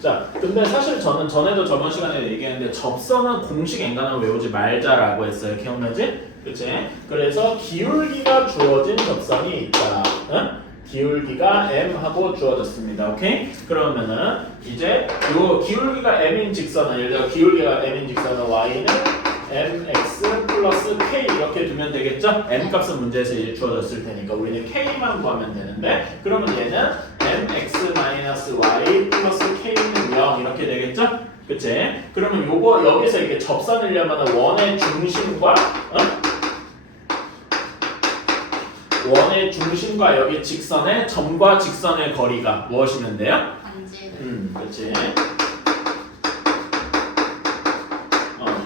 자, 근데 사실 저는 전에도 저번 시간에 얘기했는데 접선은 공식 엔간을 외우지 말자라고 했어요. 기억나지? 그치? 그래서 기울기가 주어진 접선이 있다. 응? 기울기가 m하고 주어졌습니다. 오케이? 그러면은 이제 요 기울기가 m인 직선은 예를 들어 기울기가 m인 직선은 y는 mx 플러스 k 이렇게 두면 되겠죠? m 값은 문제에서 이제 주어졌을 테니까 우리는 k만 구하면 되는데 그러면 얘는 mx 마이너스 y 플러스 k는 0 이렇게 되겠죠? 그치? 그러면 요거 여기서 이렇게 접선이려면 원의 중심과 원의 중심과 여기 직선의 점과 직선의 거리가 무엇이면 돼요? 반지름. 그치.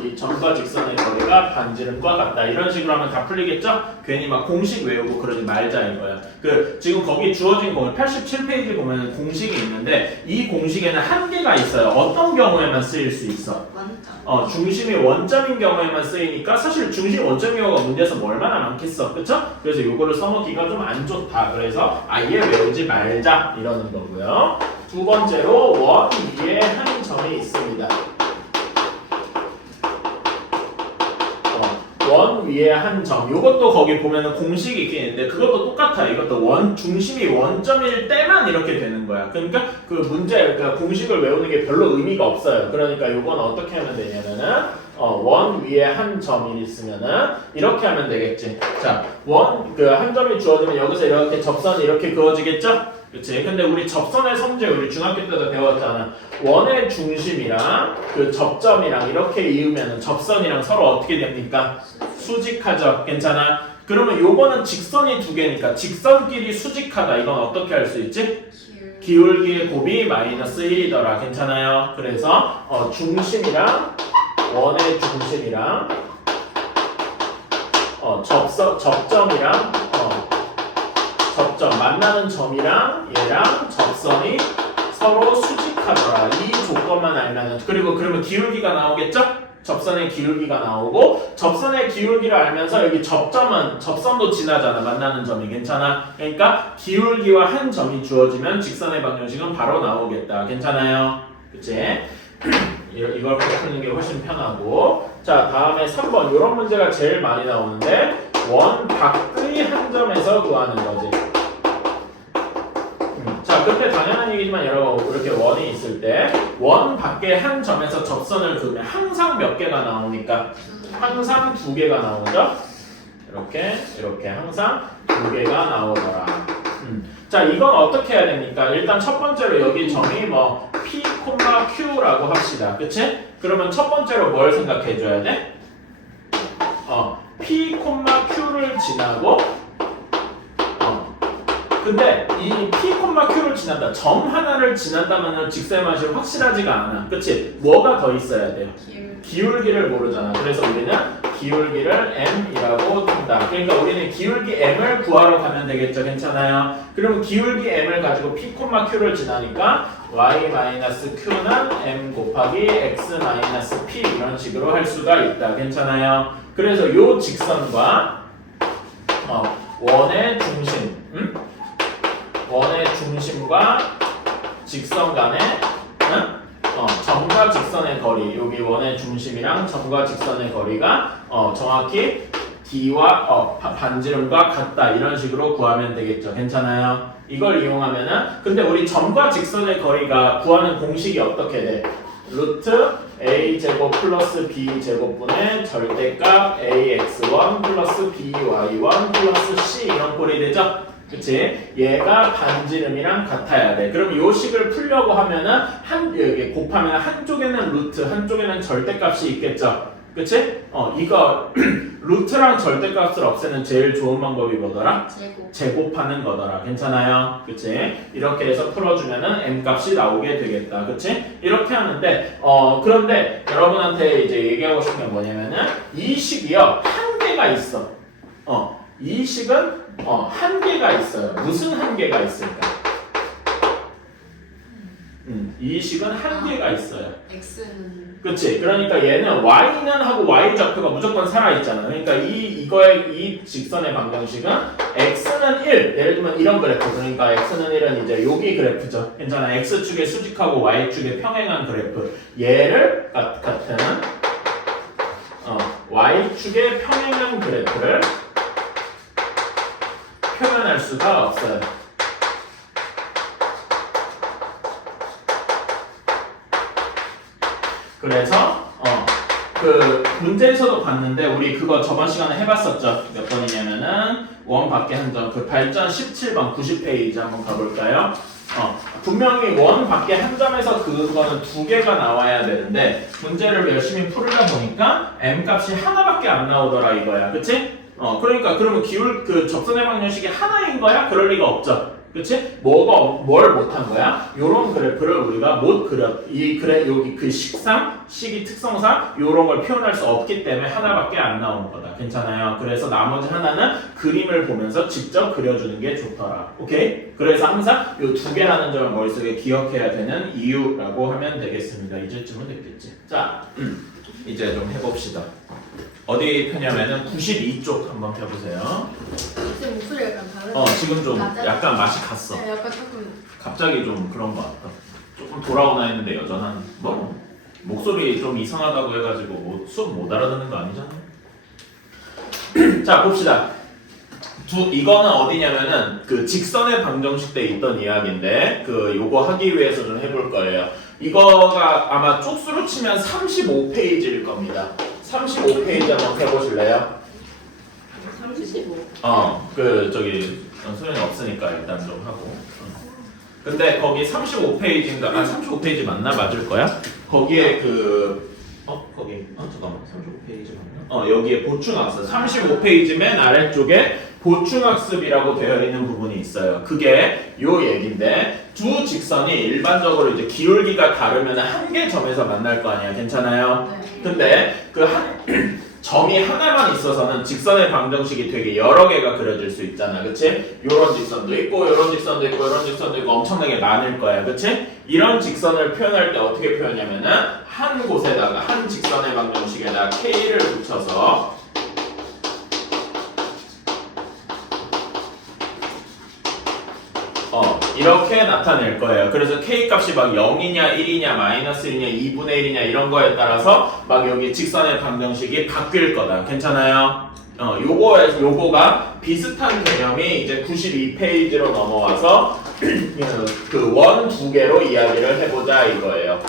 이 점과 직선의 거리가 반지름과 같다. 이런 식으로 하면 다 풀리겠죠? 괜히 막 공식 외우고 그러지 말자 이거야. 지금 거기 주어진 거 87페이지 보면 공식이 있는데 이 공식에는 한계가 있어요. 어떤 경우에만 쓰일 수 있어? 원점. 중심이 원점인 경우에만 쓰이니까 사실 중심 원점인 경우가 문제에서 뭐 얼마나 많겠어. 그쵸? 그래서 요거를 써놓기가 좀 안 좋다. 그래서 아예 외우지 말자 이러는 거고요. 두 번째로 원 위에 한 점이 있습니다. 원 위에 한 점. 요것도 거기 보면은 공식이 있긴 있는데 그것도 똑같아. 이것도 중심이 원점일 때만 이렇게 되는 거야. 그러니까 그러니까 공식을 외우는 게 별로 의미가 없어요. 그러니까 요건 어떻게 하면 되냐면은 원 위에 한 점이 있으면은 이렇게 하면 되겠지. 자, 한 점이 주어지면 여기서 이렇게 접선이 이렇게 그어지겠죠? 그치? 근데 우리 접선의 성질 우리 중학교 때도 배웠잖아. 원의 중심이랑 그 접점이랑 이렇게 이으면 접선이랑 서로 어떻게 됩니까? 수직하죠. 괜찮아? 그러면 요거는 직선이 두 개니까 직선끼리 수직하다. 이건 어떻게 할 수 있지? 기울기의 곱이 마이너스 1이더라. 괜찮아요? 그래서 중심이랑 원의 중심이랑 접점이랑 접점 만나는 점이랑 얘랑 접선이 서로 수직하더라. 이 조건만 알면은 그러면 기울기가 나오겠죠? 접선의 기울기가 나오고 접선의 기울기를 알면서 여기 접선도 지나잖아. 만나는 점이 괜찮아? 그러니까 기울기와 한 점이 주어지면 직선의 방정식은 바로 나오겠다. 괜찮아요? 그치? 이걸 푸는 게 훨씬 편하고 자 다음에 3번 이런 문제가 제일 많이 나오는데 원 밖의 한 점에서 구하는 거지. 자, 그때 당연한 얘기지만 여러분 이렇게 원이 있을 때 원 밖의 한 점에서 접선을 그으면 항상 몇 개가 나오니까 항상 두 개가 나오죠. 이렇게 항상 두 개가 나오더라. 자, 이건 어떻게 해야 됩니까? 일단 첫 번째로 여기 점이 뭐 P, Q라고 합시다. 그치? 그러면 첫 번째로 뭘 생각해 줘야 돼? P, Q를 지나고 근데 이 P, Q를 지난다. 점 하나를 지난다면 직선의 맛이 확실하지가 않아. 그치? 뭐가 더 있어야 돼요? 기울기를 모르잖아. 그래서 우리는 기울기를 m이라고 둔다. 그러니까 우리는 기울기 m을 구하러 가면 되겠죠. 괜찮아요? 그러면 기울기 m을 가지고 P, Q를 지나니까 y-q는 m 곱하기 x-p 이런 식으로 할 수가 있다. 괜찮아요? 그래서 요 직선과 원의 중심과 직선 간의 점과 직선의 거리 여기 원의 중심이랑 점과 직선의 거리가 정확히 D와 반지름과 같다 이런 식으로 구하면 되겠죠. 괜찮아요? 이걸 이용하면은 근데 우리 점과 직선의 거리가 구하는 공식이 어떻게 돼? 루트 a제곱 플러스 b제곱분의 절대값 ax1 플러스 by1 플러스 c 이런 꼴이 되죠? 그치? 얘가 반지름이랑 같아야 돼. 그럼 요 식을 풀려고 하면은 여기 곱하면 한쪽에는 루트, 한쪽에는 절대값이 있겠죠? 그치? 이거 루트랑 절대값을 없애는 제일 좋은 방법이 뭐더라? 제곱하는 거더라. 괜찮아요? 그치? 이렇게 해서 풀어주면은 m값이 나오게 되겠다. 그치? 이렇게 하는데 그런데 여러분한테 이제 얘기하고 싶은 게 뭐냐면은 이 식이요 한계가 있어. 이 식은 한계가 있어요. 무슨 한계가 있을까? 이 식은 한계가 있어요. x는 그치? 그러니까 얘는 y는 하고 y 좌표가 무조건 살아있잖아. 그러니까 이 직선의 방정식은 x는 x는 1 예를 들면 이런 그래프 그러니까 x는 1은 이제 여기 그래프죠. 괜찮아. x축에 수직하고 y축에 평행한 그래프 얘를 같은 y축에 평행한 그래프를 표현할 수가 없어요. 그래서 그 문제에서도 봤는데 우리 그거 저번 시간에 해봤었죠. 몇 번이냐면은 원 밖에 한 점 그 발전 17번 90페이지 한번 가볼까요? 분명히 원 밖에 한 점에서 그거는 두 개가 나와야 되는데 문제를 열심히 풀으다 보니까 m 값이 하나밖에 안 나오더라 이거야. 그치? 그러니까 그러면 그 접선의 방정식이 하나인 거야? 그럴 리가 없죠. 그치? 뭘 못한 거야? 요런 그래프를 우리가 못 여기 그 식이 특성상 요런 걸 표현할 수 없기 때문에 하나밖에 안 나오는 거다. 괜찮아요? 그래서 나머지 하나는 그림을 보면서 직접 그려주는 게 좋더라. 오케이? 그래서 항상 요 두 개라는 점을 머릿속에 기억해야 되는 이유라고 하면 되겠습니다. 이제쯤은 됐겠지. 자, 이제 좀 해봅시다. 어디 펴냐면은 92쪽 한번 펴보세요. 지금 목소리가 약간 다른. 지금 좀 맞아요? 약간 맛이 갔어. 네, 약간 조금. 갑자기 좀 그런 것 같다. 조금 돌아오나 했는데 여전한 뭐 목소리 좀 이상하다고 해가지고 뭐 수업 못 알아듣는 거 아니잖아. 자 봅시다. 이거는 어디냐면은 그 직선의 방정식 때 있던 이야기인데 그 요거 하기 위해서 좀 해볼 거예요. 이거가 아마 쪽수로 치면 35페이지일 겁니다. 35페이지 한번 해보실래요? 35. 소연이 없으니까 일단 좀 하고. 근데 거기 35페이지인가? 35페이지 맞나? 맞을 거야? 거기에 잠깐만 35페이지 맞나? 여기에 보충학습 35페이지 맨 아래쪽에 보충학습이라고 되어 있는 부분이 있어요. 그게 요 얘긴데 두 직선이 일반적으로 이제 기울기가 다르면 한 개 점에서 만날 거 아니야. 괜찮아요? 네. 근데 그 점이 하나만 있어서는 직선의 방정식이 되게 여러 개가 그려질 수 있잖아. 그치? 요런 직선도 있고 요런 직선도 있고 요런 직선도 있고 엄청나게 많을 거야. 그치? 이런 직선을 표현할 때 어떻게 표현하냐면은 한 곳에다가 한 직선의 방정식에다 K를 붙여서 이렇게 나타낼 거예요. 그래서 K 값이 막 0이냐 1이냐 마이너스 1이냐 2분의 1이냐 이런 거에 따라서 막 여기 직선의 방정식이 바뀔 거다. 괜찮아요? 요거가 비슷한 개념이 이제 92페이지로 넘어와서 그 원 두 개로 이야기를 해보자 이거예요.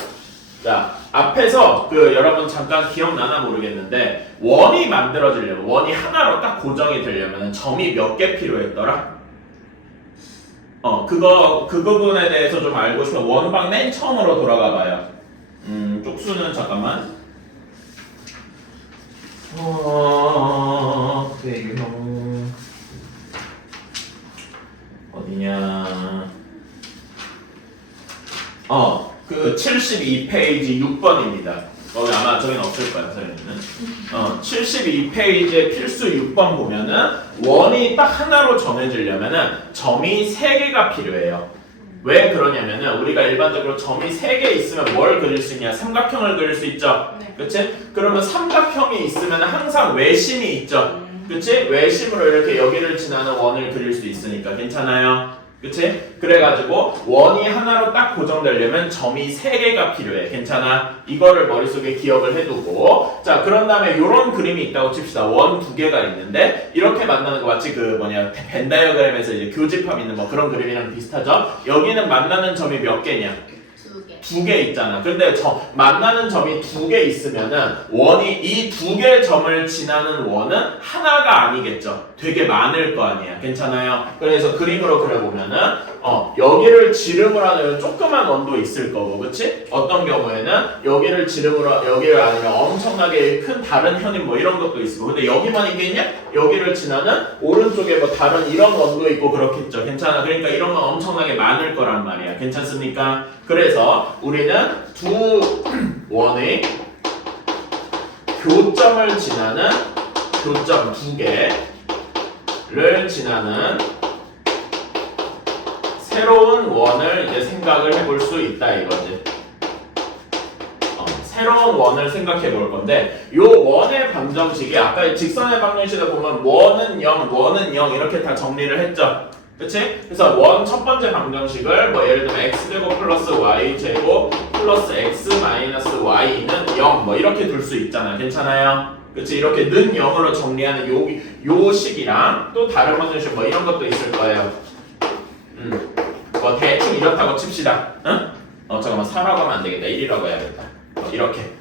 자, 앞에서 여러분 잠깐 기억나나 모르겠는데 원이 만들어지려면 원이 하나로 딱 고정이 되려면 점이 몇 개 필요했더라? 그 부분에 대해서 좀 알고 싶으면 원방 맨 처음으로 돌아가 봐요. 쪽수는 잠깐만. 그래요. 어디냐. 그 72페이지 6번입니다. 아마 저기는 없을 거야, 선생님은. 72페이지의 필수 6번 보면은 원이 딱 하나로 정해지려면은 점이 3개가 필요해요. 왜 그러냐면은 우리가 일반적으로 점이 3개 있으면 뭘 그릴 수 있냐? 삼각형을 그릴 수 있죠. 네. 그치? 그러면 삼각형이 있으면 항상 외심이 있죠. 그치? 외심으로 이렇게 여기를 지나는 원을 그릴 수 있으니까 괜찮아요? 그치? 그래가지고 원이 하나로 딱 고정되려면 점이 3개가 필요해. 괜찮아? 이거를 머릿속에 기억을 해두고 자 그런 다음에 요런 그림이 있다고 칩시다. 원 2개가 있는데 이렇게 만나는 거 마치 벤 다이어그램에서 이제 교집합 있는 뭐 그런 그림이랑 비슷하죠? 여기는 만나는 점이 몇 개냐? 2개. 2개 있잖아. 근데 만나는 점이 2개 있으면은 원이 이 2개 점을 지나는 원은 하나가 아니겠죠. 되게 많을 거 아니야. 괜찮아요? 그래서 그림으로 그려보면은 여기를 지름으로 하는 조그만 원도 있을 거고, 그치? 어떤 경우에는 여기를 지름으로 여기를 아니면 엄청나게 큰 다른 현임 뭐 이런 것도 있고, 근데 여기만 있겠냐? 여기를 지나는 오른쪽에 뭐 다른 이런 원도 있고 그렇겠죠. 괜찮아? 그러니까 이런 건 엄청나게 많을 거란 말이야. 괜찮습니까? 그래서 우리는 두 원의 교점을 지나는 교점 2개를 지나는 새로운 원을 이제 생각을 해볼 수 있다 이거지. 새로운 원을 생각해 볼 건데 요 원의 방정식이 아까 직선의 방정식에 보면 원은 0, 원은 0 이렇게 다 정리를 했죠. 그치? 그래서 원 첫 번째 방정식을 뭐 예를 들면 x제곱 플러스 y제곱 플러스 x 마이너스 y는 0 뭐 이렇게 둘 수 있잖아. 괜찮아요? 그치? 이렇게 는 0으로 정리하는 요 식이랑 또 다른 방정식 뭐 이런 것도 있을 거예요. 뭐 대충 이렇다고 칩시다. 응? 잠깐만 4라고 하면 안 되겠다. 1이라고 해야겠다. 이렇게.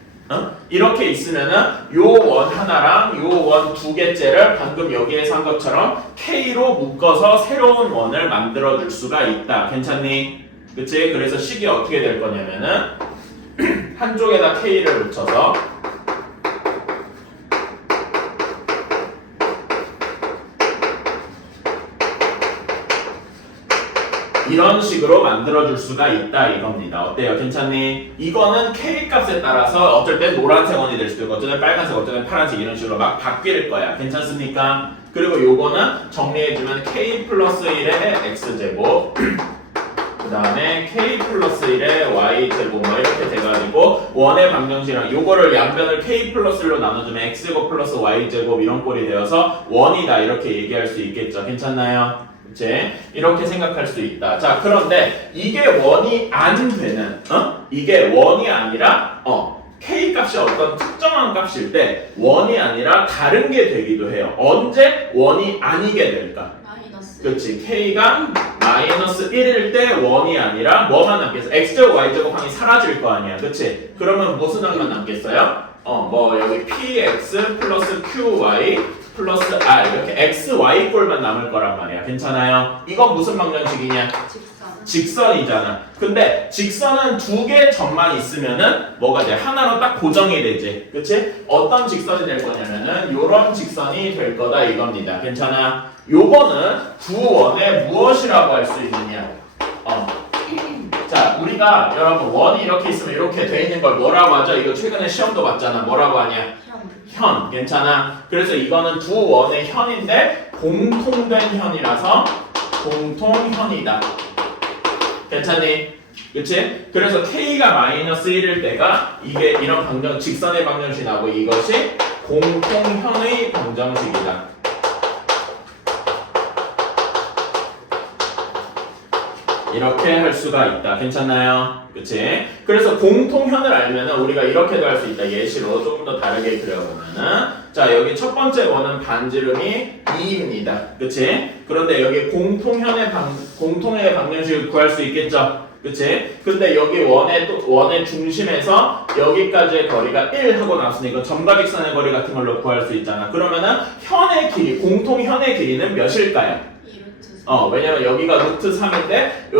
이렇게 있으면은 요 원 하나랑 요 원 두 개째를 방금 여기에서 한 것처럼 K로 묶어서 새로운 원을 만들어 줄 수가 있다. 괜찮니? 그치? 그래서 식이 어떻게 될 거냐면은 한쪽에다 K를 붙여서 이런 식으로 만들어줄 수가 있다 이겁니다. 어때요? 괜찮니? 이거는 K 값에 따라서 어쩔 땐 노란색 원이 될 수도 있고 어쩔 땐 빨간색, 어쩔 땐 파란색 이런 식으로 막 바뀔 거야. 괜찮습니까? 그리고 요거는 정리해주면 K 플러스 1의 X제곱 그 다음에 K 플러스 1의 Y제곱 뭐 이렇게 돼가지고 원의 방정식이랑 요거를 양변을 K 플러스 1로 나눠주면 X제곱 플러스 Y제곱 이런 꼴이 되어서 원이다 이렇게 얘기할 수 있겠죠. 괜찮나요? 이렇게 생각할 수 있다. 자, 그런데 이게 원이 안 되는, 이게 원이 아니라, K 값이 어떤 특정한 값일 때 원이 아니라 다른 게 되기도 해요. 언제 원이 아니게 될까? 마이너스. 그렇지. K가 마이너스 1일 때 원이 아니라 뭐만 남겠어? X제곱 Y제곱 항이 사라질 거 아니야. 그렇지? 그러면 무슨 항만 남겠어요? 뭐 여기 PX 플러스 QY 플러스 R 이렇게 x, y 꼴만 남을 거란 말이야. 괜찮아요? 이건 무슨 방정식이냐? 직선. 직선이잖아. 근데 직선은 두 개 점만 있으면은 뭐가 돼? 하나로 딱 고정이 되지. 그치? 어떤 직선이 될 거냐면은 요런 직선이 될 거다 이겁니다. 괜찮아? 요거는 두 원의 무엇이라고 할 수 있느냐? 자, 우리가 여러분 원이 이렇게 있으면 이렇게 돼 있는 걸 뭐라고 하죠? 이거 최근에 시험도 봤잖아. 뭐라고 하냐? 현, 괜찮아? 그래서 이거는 두 원의 현인데 공통된 현이라서 공통현이다. 괜찮니? 그치? 그래서 K가 마이너스 1일 때가 이게 이런 방정, 직선의 방정식이 나고 이것이 공통현의 방정식이다. 이렇게 할 수가 있다. 괜찮나요? 그치? 그래서 공통현을 알면은 우리가 이렇게도 할 수 있다. 예시로 조금 더 다르게 그려보면은 자, 여기 첫 번째 원은 반지름이 2입니다. 그치? 그런데 여기 공통의 방정식을 구할 수 있겠죠? 그치? 근데 여기 원의 중심에서 여기까지의 거리가 1 하고 나왔으니 이거 점과 직선의 거리 같은 걸로 구할 수 있잖아. 그러면은 현의 길이, 공통현의 길이는 몇일까요? 왜냐면 여기가 루트 3인데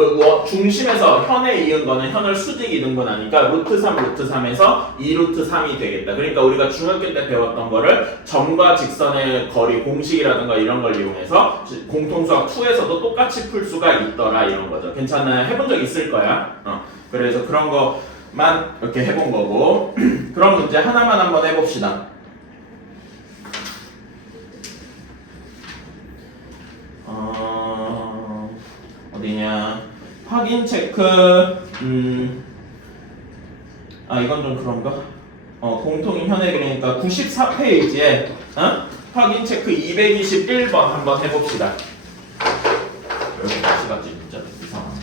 중심에서 현에 이은 거는 현을 수직 이등분하니까 루트 3, 루트 3에서 2루트 3이 되겠다. 그러니까 우리가 중학교 때 배웠던 거를 점과 직선의 거리 공식이라든가 이런 걸 이용해서 공통수학 2에서도 똑같이 풀 수가 있더라 이런 거죠. 괜찮나요? 해본 적 있을 거야. 그래서 그런 거만 이렇게 해본 거고 그런 문제 하나만 한번 해봅시다. 어디냐? 확인 체크. 이건 좀 그런가? 공통인 현의 그러니까 94페이지에 확인 체크 221번 한번 해봅시다. 여기 다시 갔지 진짜 이상하네.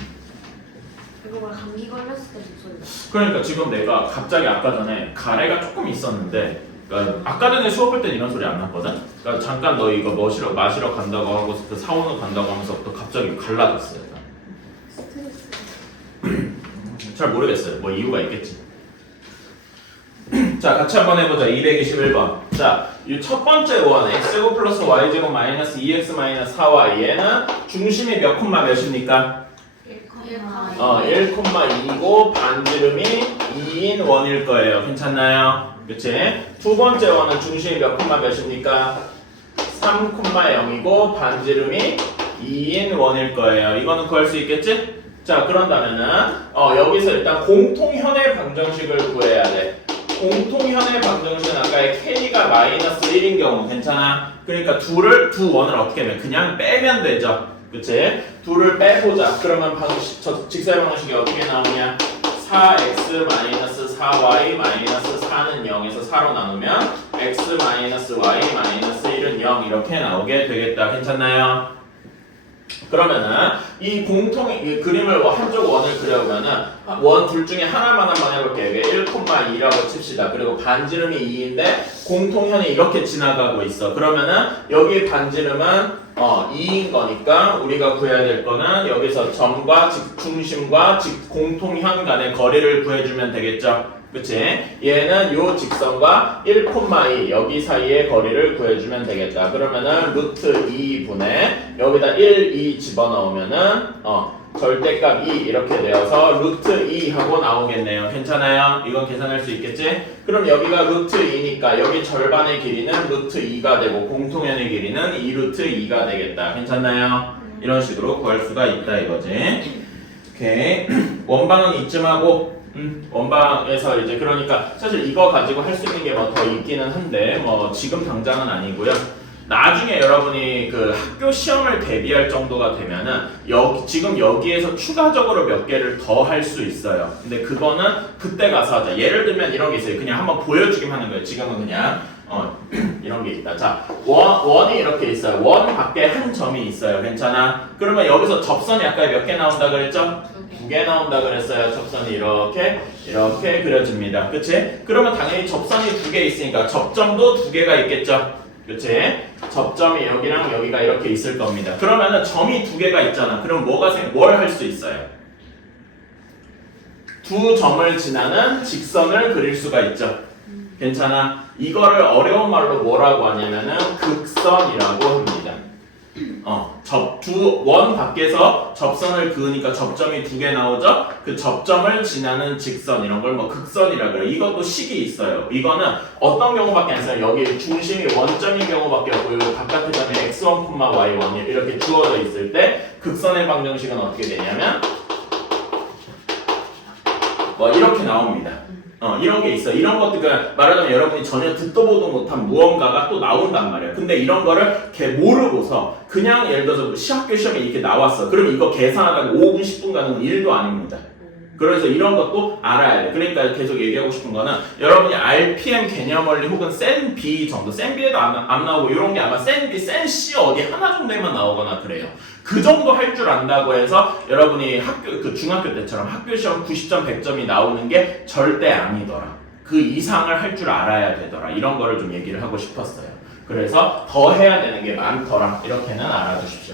이거 막 감기 걸렸을 때 목소리가. 그러니까 지금 내가 갑자기 아까 전에 가래가 조금 있었는데. 그러니까 아까 전에 수업할 땐 이런 소리 안 났거든? 그러니까 잠깐 너 이거 마시러 간다고 하고 그 사원을 간다고 하면서부터 갑자기 갈라졌어요. 스트레스. 잘 모르겠어요. 뭐 이유가 있겠지. 자, 같이 한번 해보자. 221번. 자, 이 첫 번째 원 x제곱 플러스 y제곱 마이너스 2x 마이너스 4y 얘는 중심이 몇 콤마 몇입니까? 1,2고 반지름이 2인 원일 거예요. 괜찮나요? 그치? 두 번째 원은 중심이 몇 콤마 몇입니까? 3,0이고 반지름이 2인 원일 거예요. 이거는 구할 수 있겠지? 자, 그런다면은 여기서 일단 공통현의 방정식을 구해야 돼. 공통현의 방정식은 아까의 K가 마이너스 1인 경우 괜찮아? 그러니까 두 원을 어떻게 하면 그냥 빼면 되죠. 그치? 둘을 빼보자. 그러면 직선의 방정식이 어떻게 나오냐? 4x-4y-4는 0에서 4로 나누면 x-y-1은 0 이렇게 나오게 되겠다. 괜찮나요? 그러면은 이 공통의 이 그림을 한쪽 원을 그려보면은 원 둘 중에 하나만 한번 해볼게요. 이게 1,2라고 칩시다. 그리고 반지름이 2인데 공통현이 이렇게 지나가고 있어. 그러면은 여기 반지름은 2인 거니까 우리가 구해야 될 거는 여기서 점과 중심과 공통현 간의 거리를 구해주면 되겠죠. 그치? 얘는 요 직선과 1,2 여기 사이의 거리를 구해주면 되겠다. 그러면은 루트 2분의 여기다 1, 2 집어넣으면은 절대값 2 이렇게 되어서 루트 2 하고 나오겠네요. 괜찮아요? 이건 계산할 수 있겠지? 그럼 여기가 루트 2니까 여기 절반의 길이는 루트 2가 되고 공통현의 길이는 2루트 2가 되겠다. 괜찮나요? 이런 식으로 구할 수가 있다 이거지. 오케이. 원방은 이쯤 하고 원방에서 이제 그러니까 사실 이거 가지고 할 수 있는 게 뭐 더 있기는 한데 뭐 지금 당장은 아니고요. 나중에 여러분이 그 학교 시험을 대비할 정도가 되면은 지금 여기에서 추가적으로 몇 개를 더 할 수 있어요. 근데 그거는 그때 가서 하자. 예를 들면 이런 게 있어요. 그냥 한번 보여주기만 하는 거예요. 지금은 그냥 이런 게 있다. 자, 원이 이렇게 있어요. 원 밖에 한 점이 있어요. 괜찮아? 그러면 여기서 접선이 아까 몇 개 나온다 그랬죠? 2개 나온다 그랬어요. 접선이 이렇게 그려집니다. 그치? 그러면 당연히 접선이 2개 있으니까 접점도 2개가 있겠죠? 그치? 접점이 여기랑 여기가 이렇게 있을 겁니다. 그러면은 점이 2개가 있잖아. 그럼 뭘 할 수 있어요? 두 점을 지나는 직선을 그릴 수가 있죠. 괜찮아? 이거를 어려운 말로 뭐라고 하냐면은 극선이라고 합니다. 원 밖에서 접선을 그으니까 접점이 2개 나오죠? 그 접점을 지나는 직선 이런 걸 뭐 극선이라 그래. 이것도 식이 있어요. 이거는 어떤 경우밖에 안 써요. 여기 중심이 원점인 경우밖에 없고 여기 바깥에 점이 x1, y1 이렇게 주어져 있을 때 극선의 방정식은 어떻게 되냐면 뭐 이렇게 나옵니다. 이런 게 있어. 이런 것들 말하자면 여러분이 전혀 듣도 보도 못한 무언가가 또 나온단 말이에요. 근데 이런 거를 모르고서 그냥 예를 들어서 학교 시험에 이렇게 나왔어. 그러면 이거 계산하다가 5분, 10분 가는 건 1도 아닙니다. 그래서 이런 것도 알아야 돼. 그러니까 계속 얘기하고 싶은 거는 여러분이 RPM 개념 원리 혹은 센 B 정도, 센 B에도 안 나오고 이런 게 아마 센 B, 센 C 어디 하나 정도에만 나오거나 그래요. 그 정도 할 줄 안다고 해서 여러분이 중학교 때처럼 학교 시험 90점, 100점이 나오는 게 절대 아니더라. 그 이상을 할 줄 알아야 되더라. 이런 거를 좀 얘기를 하고 싶었어요. 그래서 더 해야 되는 게 많더라. 이렇게는 알아두십시오.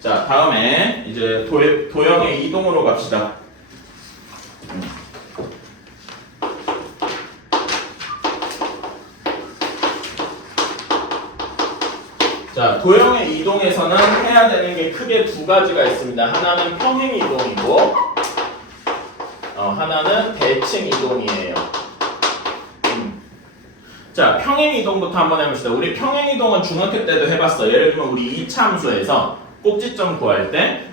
자, 다음에 이제 도형의 이동으로 갑시다. 자, 도형의 이동에서는 해야 되는 게 크게 두 가지가 있습니다. 하나는 평행 이동이고, 하나는 대칭 이동이에요. 자, 평행 이동부터 한번 해봅시다. 우리 평행 이동은 중학교 때도 해봤어. 예를 들면 우리 이차함수에서 꼭지점 구할 때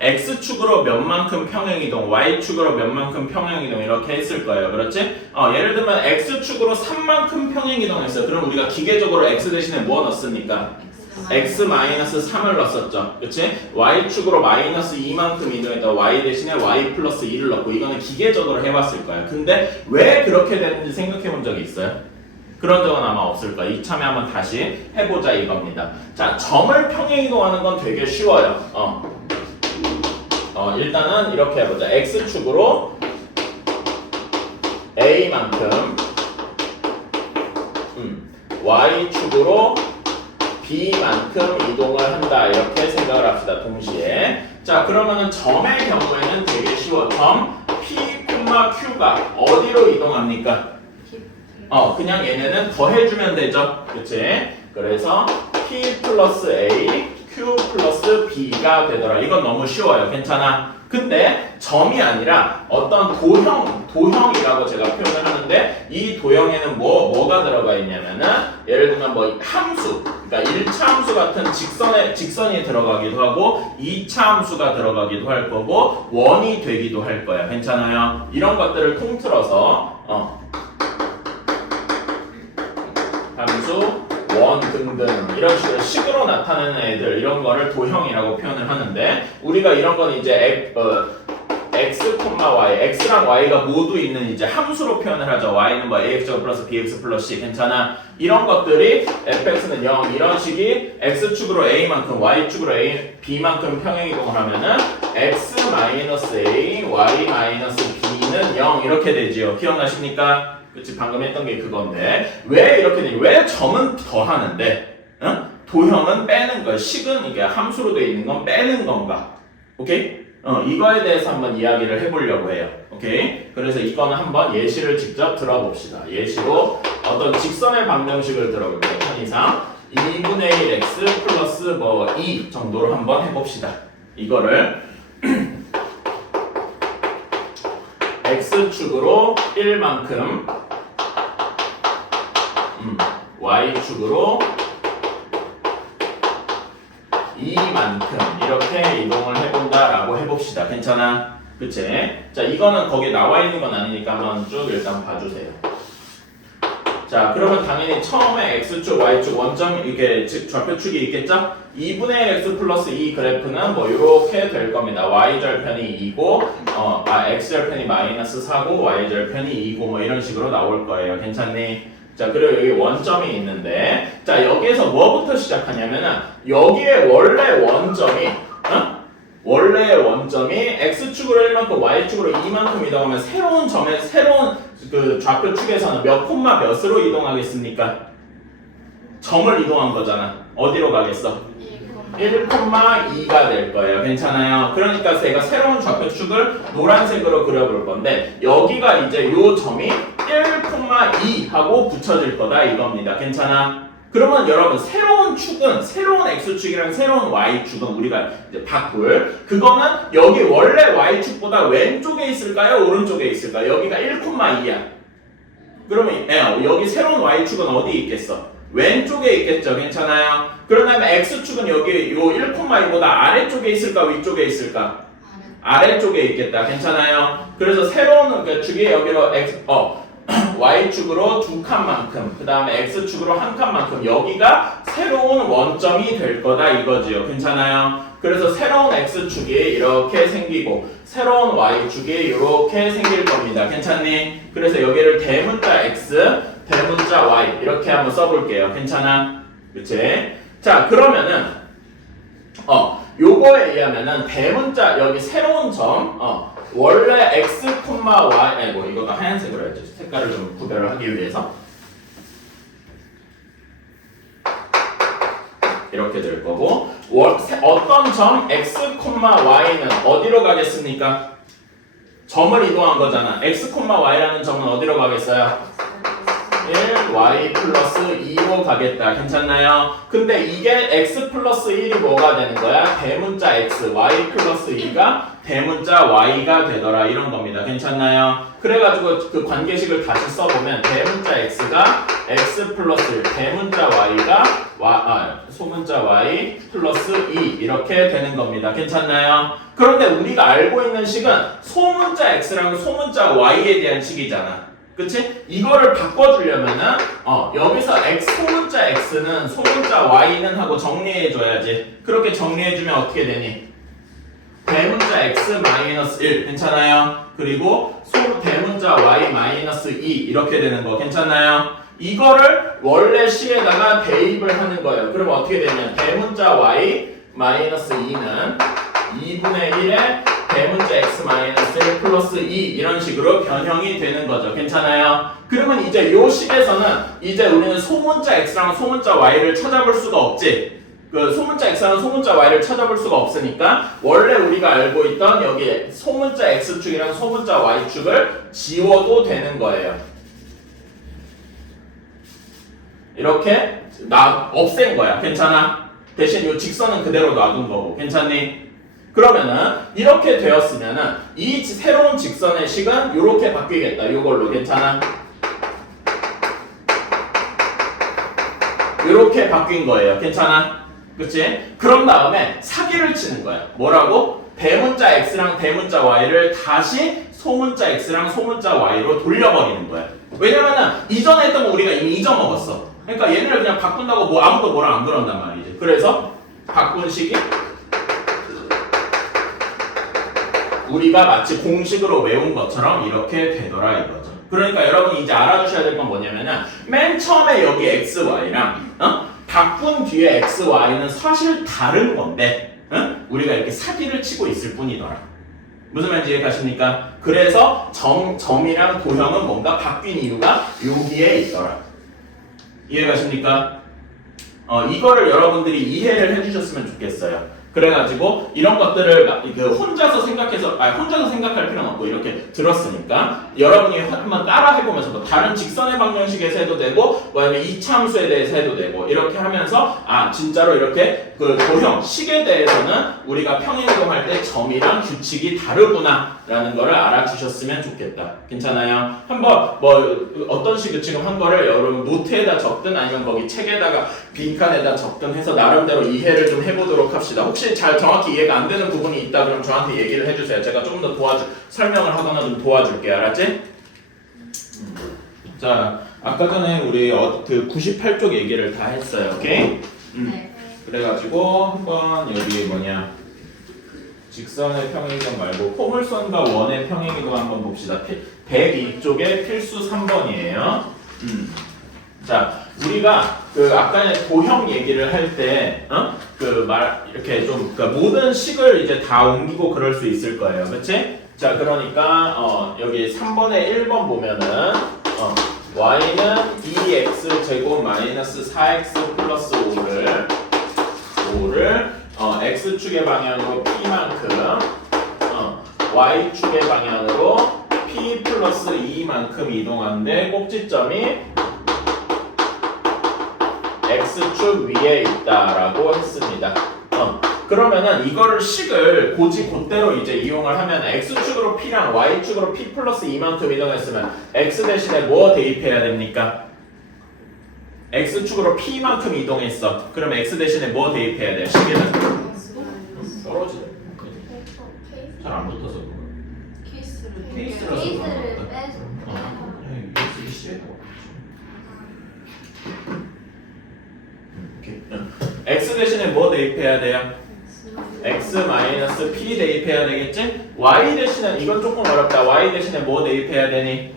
x축으로 몇만큼 평행이동, y축으로 몇만큼 평행이동 이렇게 했을 거예요. 그렇지? 예를 들면 x축으로 3만큼 평행이동 했어요. 그럼 우리가 기계적으로 x 대신에 뭐 넣었습니까? x-3을 넣었었죠. 그치? y축으로 마이너스 2만큼 이동했다. y 대신에 y 플러스 2를 넣고 이거는 기계적으로 해봤을 거예요. 근데 왜 그렇게 되는지 생각해 본 적이 있어요? 그런 적은 아마 없을 거예요. 이참에 한번 다시 해보자 이겁니다. 자, 점을 평행 이동하는 건 되게 쉬워요. 일단은 이렇게 해보자. x축으로 a만큼 y축으로 b만큼 이동을 한다. 이렇게 생각을 합시다. 동시에. 자, 그러면은 점의 경우에는 되게 쉬워. 점 p, q가 어디로 이동합니까? 그냥 얘네는 더해주면 되죠. 그치? 그래서 P 플러스 A, Q 플러스 B가 되더라. 이건 너무 쉬워요. 괜찮아? 근데 점이 아니라 어떤 도형이라고 제가 표현을 하는데 이 도형에는 뭐가 들어가 있냐면은 예를 들면 뭐 함수, 그러니까 1차 함수 같은 직선이 들어가기도 하고 2차 함수가 들어가기도 할 거고 원이 되기도 할 거야. 괜찮아요? 이런 것들을 통틀어서 함수, 원 등등 이런 식으로 나타내는 애들 이런 거를 도형이라고 표현을 하는데 우리가 이런 건 이제 x, y, x랑 y가 모두 있는 이제 함수로 표현을 하죠. y는 뭐 ax 플러스 bx 플러스 c 괜찮아. 이런 것들이 fx는 0 이런 식이 x축으로 a만큼 y축으로 b만큼 평행이동을 하면은 x 마이너스 a, y 마이너스 b는 0 이렇게 되지요. 기억나십니까? 그치 방금 했던 게 그건데 왜 이렇게 되니? 왜 점은 더하는데 도형은 빼는 거야. 식은 이게 함수로 되어 있는 건 빼는 건가? 오케이? 이거에 대해서 한번 이야기를 해보려고 해요. 오케이? 그래서 이거는 한번 예시를 직접 들어봅시다. 예시로 어떤 직선의 방정식을 들어볼게요. 편의상 2분의 1x 플러스 뭐 2 정도로 한번 해봅시다. 이거를 x축으로 1만큼 y축으로 2만큼 이렇게 이동을 해본다라고 해봅시다. 괜찮아? 그치? 자, 이거는 거기 나와 있는 건 아니니까 한번 쭉 일단 봐주세요. 자, 그러면 당연히 처음에 x축, y축 원점 이렇게 좌표축이 있겠죠? 2분의 1 x 플러스 2 그래프는 뭐 이렇게 될 겁니다. y절편이 2고 x절편이 마이너스 4고 y절편이 2고 뭐 이런 식으로 나올 거예요. 괜찮니? 자, 그리고 여기 원점이 있는데 자, 여기에서 뭐부터 시작하냐면은 여기에 원래 원점이 x축으로 1만큼 y축으로 2만큼 이동하면 새로운 점에 새로운 그 좌표축에서는 몇 콤마 몇으로 이동하겠습니까? 점을 이동한 거잖아. 어디로 가겠어? 1,2가 될 거예요. 괜찮아요? 그러니까 제가 새로운 좌표축을 노란색으로 그려볼 건데 여기가 이제 요 점이 1,2 하고 붙여질 거다 이겁니다. 괜찮아? 그러면 여러분 새로운 축은 새로운 x축이랑 새로운 y축은 우리가 이제 바꿀 그거는 여기 원래 y축보다 왼쪽에 있을까요? 오른쪽에 있을까요? 여기가 1,2야. 그러면 여기 새로운 y축은 어디 있겠어? 왼쪽에 있겠죠. 괜찮아요? 그런 다음에 x축은 여기 요 1,2보다 아래쪽에 있을까? 위쪽에 있을까? 아래쪽에 있겠다. 괜찮아요? 그래서 새로운 그 축이 여기로 y축으로 2칸만큼 그 다음에 x축으로 1칸만큼 여기가 새로운 원점이 될 거다 이거지요. 괜찮아요? 그래서 새로운 x축이 이렇게 생기고 새로운 y축이 이렇게 생길 겁니다. 괜찮니? 그래서 여기를 대문자 x, 대문자 y 이렇게 한번 써볼게요. 괜찮아? 그치? 자, 그러면은 요거에 의하면은 대문자 여기 새로운 점 원래 x, y 이거가 하얀색으로 해야죠. 색깔을 좀 구별을 하기 위해서 이렇게 될 거고 어떤 점 x, y는 어디로 가겠습니까? 점을 이동한 거잖아. x, y라는 점은 어디로 가겠어요? 1, y 플러스 2로 가겠다. 괜찮나요? 근데 이게 x 플러스 1이 뭐가 되는 거야? 대문자 x, y 플러스 2가 대문자 y가 되더라. 이런 겁니다. 괜찮나요? 그래가지고 그 관계식을 다시 써보면 대문자 x가 x 플러스 1, 대문자 y가 소문자 y 플러스 2 이렇게 되는 겁니다. 괜찮나요? 그런데 우리가 알고 있는 식은 소문자 x랑 소문자 y에 대한 식이잖아. 그치? 이거를 바꿔주려면은 여기서 소문자 x는 소문자 y는 하고 정리해줘야지. 그렇게 정리해주면 어떻게 되니? 대문자 x 마이너스 1 괜찮아요? 그리고 대문자 y 마이너스 2 이렇게 되는 거 괜찮나요? 이거를 원래 식에다가 대입을 하는 거예요. 그럼 어떻게 되냐? 대문자 y 마이너스 2는 2분의 1에 대문자 x 마이너스 1 플러스 2 이런 식으로 변형이 되는 거죠. 괜찮아요? 그러면 이제 요 식에서는 이제 우리는 소문자 x랑 소문자 y를 찾아볼 수가 없지. 그 소문자 x랑 소문자 y를 찾아볼 수가 없으니까 원래 우리가 알고 있던 여기 소문자 x축이랑 소문자 y축을 지워도 되는 거예요. 이렇게 없앤 거야. 괜찮아? 대신 요 직선은 그대로 놔둔 거고. 괜찮니? 그러면은 이렇게 되었으면은 이 새로운 직선의 식은 이렇게 바뀌겠다. 요걸로 괜찮아? 이렇게 바뀐 거예요. 괜찮아? 그치? 그런 다음에 사기를 치는 거야. 뭐라고? 대문자 x랑 대문자 y를 다시 소문자 x랑 소문자 y로 돌려버리는 거야. 왜냐면은 이전에 했던 거 우리가 이미 잊어먹었어. 그러니까 얘네를 그냥 바꾼다고 뭐 아무도 뭐라 안 그런단 말이지. 그래서 바꾼 식이 우리가 마치 공식으로 외운 것처럼 이렇게 되더라 이거죠. 그러니까 여러분 이제 알아두셔야 될 건 뭐냐면은 맨 처음에 여기 xy랑 바꾼 뒤에 xy는 사실 다른 건데 우리가 이렇게 사기를 치고 있을 뿐이더라. 무슨 말인지 이해가십니까? 그래서 점이랑 도형은 뭔가 바뀐 이유가 여기에 있더라. 이해가십니까? 이거를 여러분들이 이해를 해주셨으면 좋겠어요. 그래가지고 이런 것들을 혼자서 생각할 필요는 없고 이렇게 들었으니까 여러분이 한번 따라 해보면서 뭐 다른 직선의 방정식에서 해도 되고 뭐 아니면 이차함수에 대해서 해도 되고 이렇게 하면서 진짜로 이렇게 그 도형 식에 대해서는 우리가 평행이동할 때 점이랑 규칙이 다르구나 라는 거를 알아주셨으면 좋겠다. 괜찮아요? 한번 뭐 어떤 식으로 지금 한 거를 여러분 노트에다 적든 아니면 거기 책에다가 빈칸에다 적든 해서 나름대로 이해를 좀 해보도록 합시다. 혹시 잘 정확히 이해가 안 되는 부분이 있다 그럼 저한테 얘기를 해주세요. 제가 조금 더 설명을 하거나 좀 도와줄게요. 알았지? 자, 아까 전에 우리 그 98쪽 얘기를 다 했어요. 오케이? 네. 그래가지고 한번 여기 직선의 평행이동 말고 포물선과 원의 평행이동 한번 봅시다. 102쪽에 필수 3번이에요. 자, 우리가 아까 도형 얘기를 할 때, 이렇게 좀, 모든 식을 이제 다 옮기고 그럴 수 있을 거예요. 그치? 자, 그러니까, 여기 3번에 1번 보면은, y는 2x 제곱 마이너스 4x 플러스 5를 x축의 방향으로 p만큼, y축의 방향으로 p 플러스 2만큼 이동하는데 꼭지점이 x축 위에 있다라고 했습니다. 그러면은 이거를 식을 곧대로 이제 이용을 하면 x축으로 p랑 y축으로 p 플러스 2만큼 이동했으면 x 대신에 뭐 대입해야 됩니까? x축으로 p만큼 이동했어. 그럼 x 대신에 뭐 대입해야 돼? 식에는 떨어지네. 잘 안 붙어서 그런 거야. 케이스라서 그런 거 같다. USB C에다가 x 대신에 뭐 대입해야 돼요? x 마이너스 p 대입해야 되겠지? y 대신에 이건 조금 어렵다. y 대신에 뭐 대입해야 되니?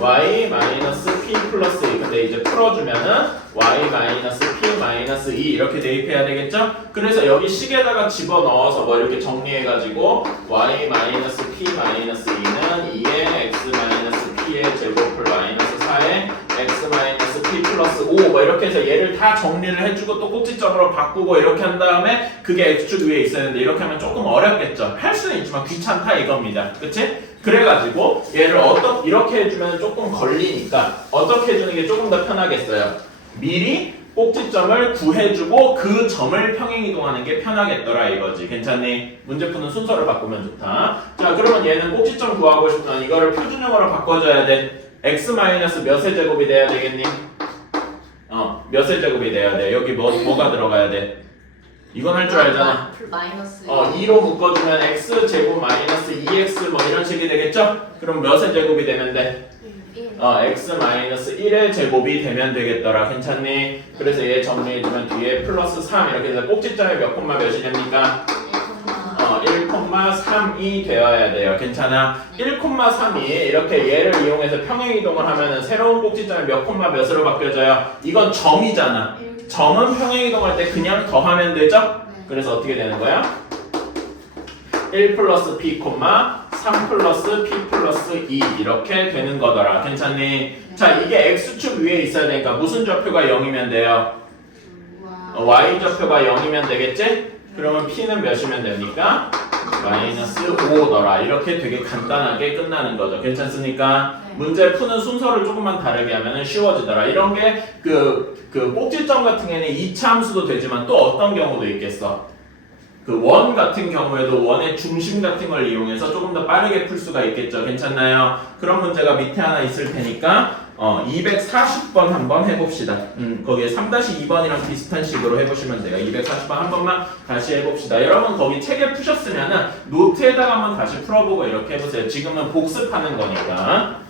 y 마이너스 p 플러스 2. 근데 이제 풀어주면은 y 마이너스 p 마이너스 2 이렇게 대입해야 되겠죠? 그래서 여기 식에다가 집어넣어서 뭐 이렇게 정리해가지고 y 마이너스 p 마이너스 2는 2의 x 마이너스 p의 제곱을 마이너스 4의 x 마이너스 p 플러스 5 뭐 이렇게 해서 얘를 다 정리를 해주고 또 꼭지점으로 바꾸고 이렇게 한 다음에 그게 x축 위에 있어야 되는데 이렇게 하면 조금 어렵겠죠? 할 수는 있지만 귀찮다 이겁니다. 그치? 그래가지고 얘를 이렇게 해주면 조금 걸리니까 어떻게 해주는 게 조금 더 편하겠어요. 미리 꼭지점을 구해주고 그 점을 평행이동하는 게 편하겠더라 이거지. 괜찮니? 문제 푸는 순서를 바꾸면 좋다. 자, 그러면 얘는 꼭지점 구하고 싶으면 이거를 표준형으로 바꿔줘야 돼. x 마이너스 몇의 제곱이 돼야 되겠니? 몇의 제곱이 돼야 돼. 여기 뭐가 들어가야 돼? 이건 할 줄 알잖아. 마이너스 2로 묶어주면 x 제곱 마이너스 2x 뭐 이런 식이 되겠죠? 그럼 몇의 제곱이 되면 돼? x 마이너스 1의 제곱이 되면 되겠더라. 괜찮니? 그래서 얘 정리해주면 뒤에 플러스 3 이렇게 해서 꼭지점에 몇 콤마 몇이 됩니까? 1,3이 되어야 돼요. 괜찮아? 1,3이 이렇게 얘를 이용해서 평행이동을 하면은 새로운 꼭지점에 몇 콤마 몇으로 바뀌어져요? 이건 점이잖아. 점은 평행이동할 때 그냥 더하면 되죠? 그래서 어떻게 되는 거야? 1 플러스 p, 3 플러스 p 플러스 2 이렇게 되는 거더라. 괜찮니? 자, 이게 x축 위에 있어야 되니까 무슨 좌표가 0이면 돼요? y좌표가 0이면 되겠지? 그러면 p는 몇이면 됩니까? 마이너스 5더라. 이렇게 되게 간단하게 끝나는 거죠. 괜찮습니까? 문제 푸는 순서를 조금만 다르게 하면 쉬워지더라. 이런 게 그 꼭지점 같은 경우에는 2차 함수도 되지만 또 어떤 경우도 있겠어. 그 원 같은 경우에도 원의 중심 같은 걸 이용해서 조금 더 빠르게 풀 수가 있겠죠. 괜찮나요? 그런 문제가 밑에 하나 있을 테니까 240번 한번 해봅시다. 거기에 3-2번이랑 비슷한 식으로 해보시면 돼요. 240번 한 번만 다시 해봅시다. 여러분 거기 책에 푸셨으면은 노트에다가 한번 다시 풀어보고 이렇게 해보세요. 지금은 복습하는 거니까.